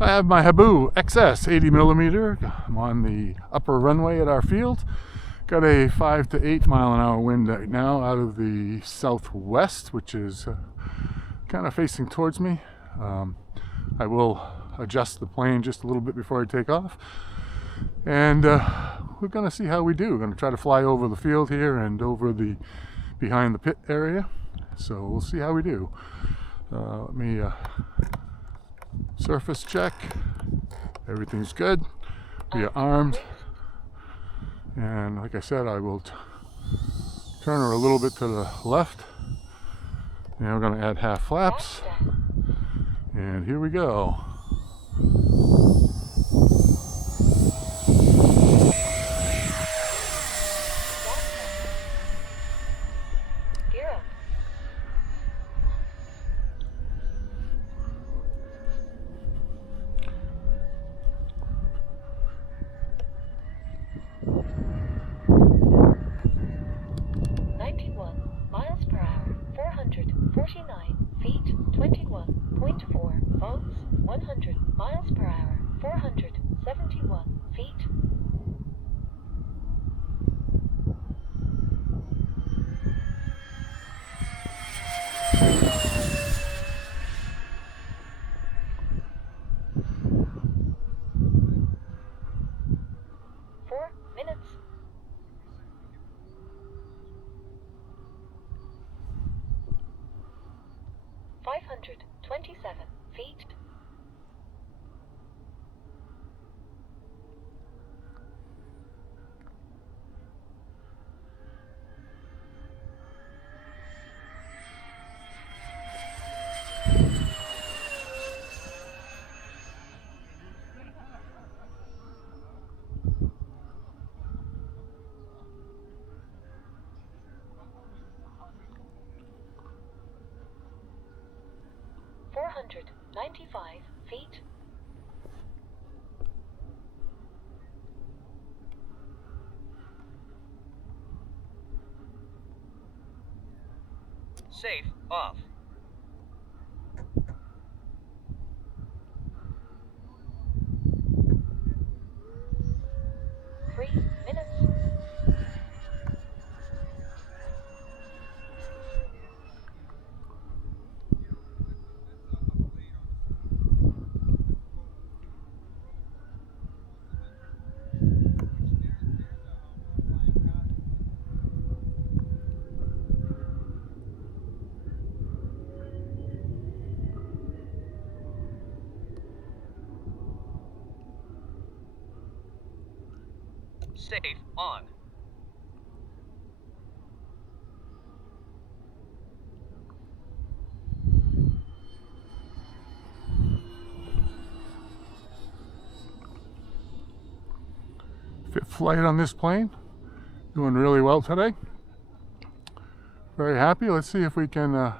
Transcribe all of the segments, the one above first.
So I have my Habu XS 80mm. I'm on the upper runway at our field. Got a 5 to 8 mile an hour wind right now out of the southwest, which is kind of facing towards me. I will adjust the plane just a little bit before I take off. And we're going to see how we do. We're going to try to fly over the field here and over the behind the pit area. So we'll see how we do. Let me surface check. Everything's good. We are armed. And like I said, I will turn her a little bit to the left. And we're going to add half flaps. And here we go. Gear up. Miles per hour, 449 feet, 21.4 volts, 100 miles per hour, 471 feet. Minutes. 527 feet. $495 feet. Safe off. 3 minutes. Safe on. Fit flight on this plane. Doing really well today. Very happy. Let's see if we can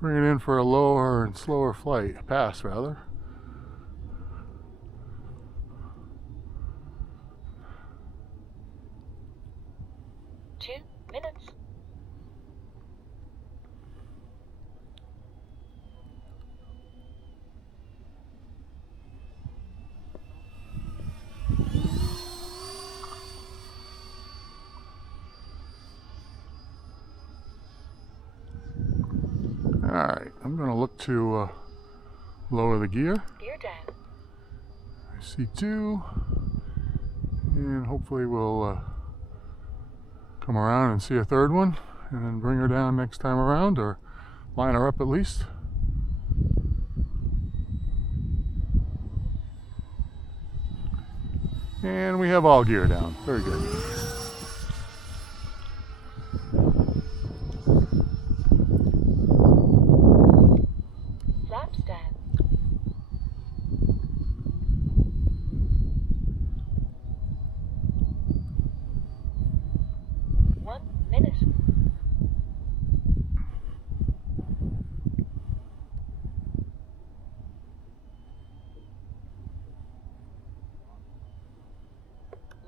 bring it in for a lower and slower flight. Pass, rather. Minutes. Alright, I'm going to look to lower the gear. Gear down. C2. And hopefully we'll come around and see a third one and then bring her down next time around, or line her up at least. And we have all gear down. Very good. Flaps down.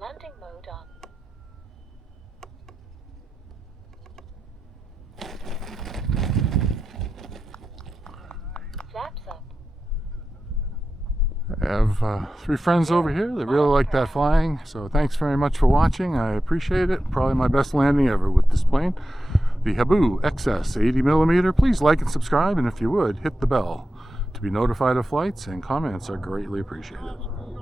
Landing mode on. Flaps up. I have 3 friends over here that really like that flying, so thanks very much for watching. I appreciate it. Probably my best landing ever with this plane. The Habu XS 80mm. Please like and subscribe, and if you would, hit the bell to be notified of flights, and comments are greatly appreciated.